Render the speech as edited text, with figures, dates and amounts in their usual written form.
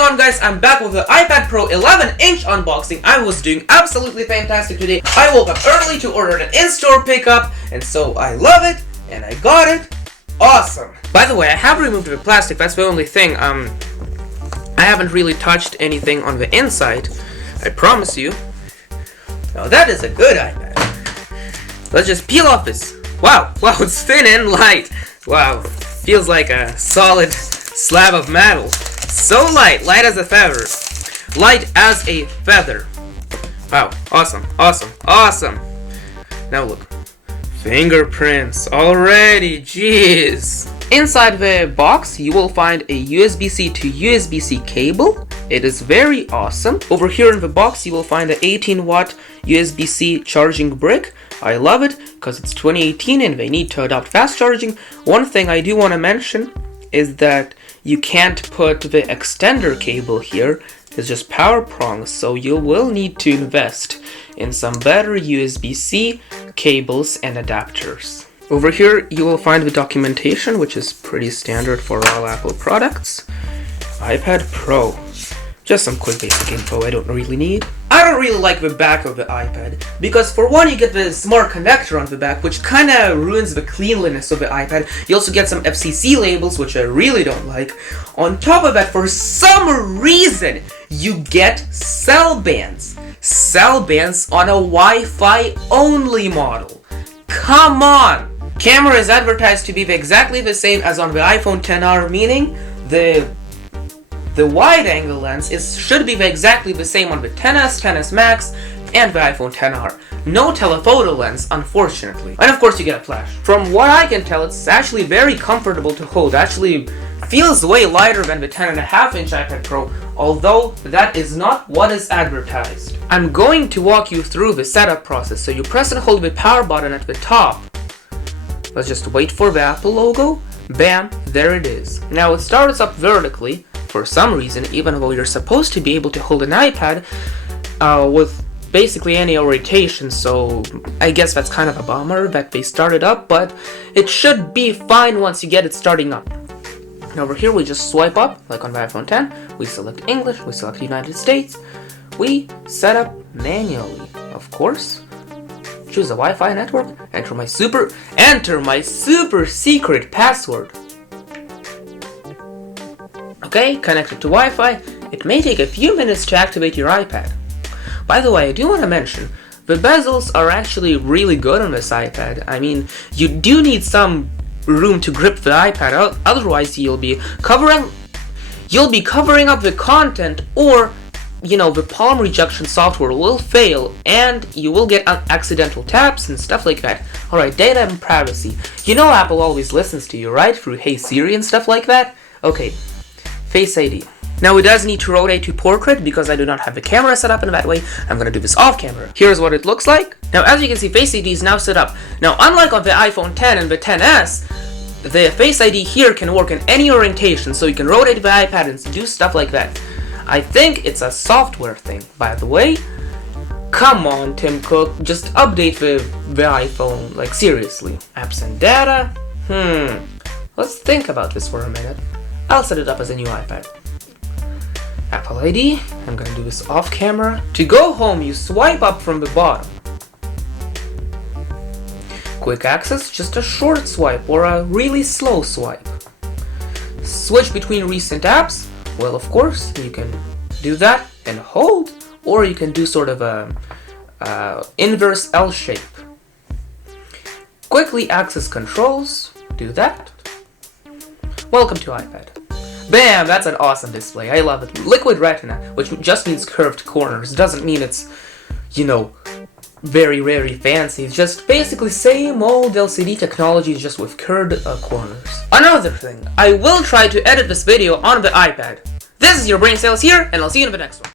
on, guys? I'm back with the iPad Pro 11-inch unboxing. I was doing absolutely fantastic today. I woke up early to order an in-store pickup, and so I love it, and I got it. Awesome. By the way, I have removed the plastic. That's the only thing. I haven't really touched anything on the inside. I promise you. Now that is a good iPad. Let's just peel off this. Wow, it's thin and light. Wow, feels like a solid slab of metal. So light as a feather. Light as a feather. Wow, awesome. Now look. Fingerprints already, jeez. Inside the box, you will find a USB-C to USB-C cable. It is very awesome. Over here in the box, you will find an 18-watt USB-C charging brick. I love it because it's 2018 and they need to adopt fast charging. One thing I do want to mention is that you can't put the extender cable here. It's just power prongs, so you will need to invest in some better USB-C cables and adapters. Over here, you will find the documentation, which is pretty standard for all Apple products. iPad Pro. Just some quick basic info I don't really need. I don't really like the back of the iPad, because for one, you get the smart connector on the back, which kinda ruins the cleanliness of the iPad. You also get some FCC labels, which I really don't like. On top of that, for some reason, you get cell bands. Cell bands on a Wi-Fi only model. Come on! Camera is advertised to be exactly the same as on the iPhone XR, meaning the wide-angle lens should be exactly the same on the XS, XS Max, and the iPhone XR. No telephoto lens, unfortunately. And of course you get a flash. From what I can tell, it's actually very comfortable to hold. Actually feels way lighter than the 10.5-inch iPad Pro, although that is not what is advertised. I'm going to walk you through the setup process. So you press and hold the power button at the top. Let's just wait for the Apple logo. Bam, there it is. Now it starts up vertically. For some reason, even though you're supposed to be able to hold an iPad with basically any orientation, so I guess that's kind of a bummer that they started up, but it should be fine once you get it starting up. And over here we just swipe up, like on the iPhone X, we select English, we select United States, we set up manually, of course. Choose a Wi-Fi network, enter my super secret password. Okay, connected to Wi-Fi. It may take a few minutes to activate your iPad. By the way, I do want to mention, the bezels are actually really good on this iPad. I mean, you do need some room to grip the iPad, otherwise you'll be covering up the content, or the palm rejection software will fail and you will get accidental taps and stuff like that. Alright, data and privacy. Apple always listens to you, right? Through Hey Siri and stuff like that? Okay. Face ID. Now it does need to rotate to portrait because I do not have the camera set up in that way. I'm going to do this off camera. Here's what it looks like. Now as you can see, Face ID is now set up. Now unlike on the iPhone X and the XS, the Face ID here can work in any orientation, so you can rotate the iPad and do stuff like that. I think it's a software thing, by the way. Come on, Tim Cook, just update the iPhone, like seriously. Apps and data? Let's think about this for a minute. I'll set it up as a new iPad. Apple ID, I'm gonna do this off camera. To go home, you swipe up from the bottom. Quick access, just a short swipe or a really slow swipe. Switch between recent apps, well of course, you can do that and hold, or you can do sort of a inverse L shape. Quickly access controls, do that. Welcome to iPad. Bam! That's an awesome display. I love it. Liquid Retina, which just means curved corners. Doesn't mean it's, very fancy. It's just basically same old LCD technology, just with curved corners. Another thing, I will try to edit this video on the iPad. This is your Brain Cells here, and I'll see you in the next one.